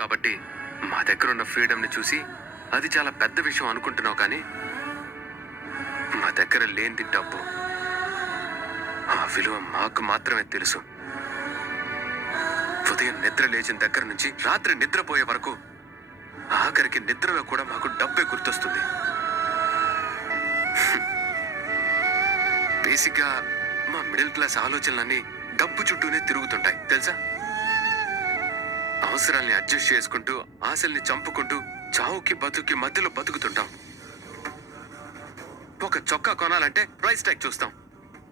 కాబట్టి మా దగ్గర ఉన్న ఫ్రీడమ్ని చూసి అది చాలా పెద్ద విషయం అనుకుంటున్నావు, కానీ మా దగ్గర లేనిది డబ్బు. ఆ విలువ మాకు మాత్రమే తెలుసు. ఉదయం నిద్ర లేచిన దగ్గర నుంచి రాత్రి నిద్రపోయే వరకు, ఆఖరికి నిద్రలో కూడా మాకు డబ్బే గుర్తొస్తుంది. బేసిక్గా మా మిడిల్ క్లాస్ ఆలోచనలన్నీ డబ్బు చుట్టూనే తిరుగుతుంటాయి తెలుసా. అవసరాల్ని అడ్జస్ట్ చేసుకుంటూ, ఆశల్ని చంపుకుంటూ, చావుకి బతుకి మధ్యలో బతుకుతుంటాం. ఒక చొక్కా కొనాలంటే ప్రైస్ ట్యాగ్ చూస్తాం.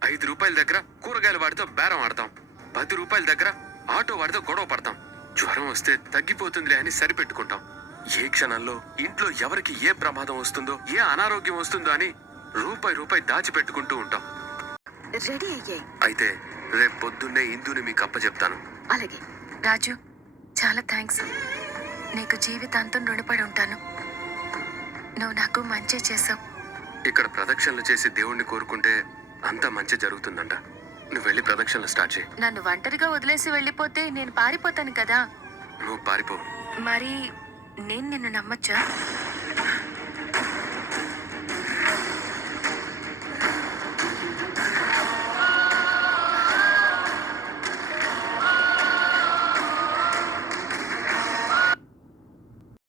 5 రూపాయల దగ్గర కూరగాయల వాడితో బేరం ఆడతాం. 10 రూపాయల దగ్గర ఆటో వాడితో గొడవ పడతాం. జ్వరం వస్తే తగ్గిపోతుందిలే అని సరిపెట్టుకుంటాం. ఏ క్షణంలో ఇంట్లో ఎవరికి ఏ ప్రమాదం వస్తుందో, ఏ అనారోగ్యం వస్తుందో అని రూపాయి దాచిపెట్టుకుంటూ ఉంటాం. రెడీ అయ్యాయి. అయితే రేపు పొద్దున్నే ఇందుని మీకు అప్పచెప్తాను. అలాగే రాజు, చాలా థ్యాంక్స్. నీకు జీవితాంతం రుణపడి ఉంటాను. నువ్వు నాకు మంచి చేసావు. ఇక్కడ ప్రదక్షిణలు చేసి దేవుణ్ణి కోరుకుంటే అంతా మంచి జరుగుతుందంట. నువ్వు వెళ్ళి ప్రదక్షిణలు స్టార్ట్ చేయి. నన్ను ఒంటరిగా వదిలేసి వెళ్ళిపోతే నేను పారిపోతాను కదా. నువ్వు పారిపో. మరి నేను నిన్ను నమ్మచ్చా?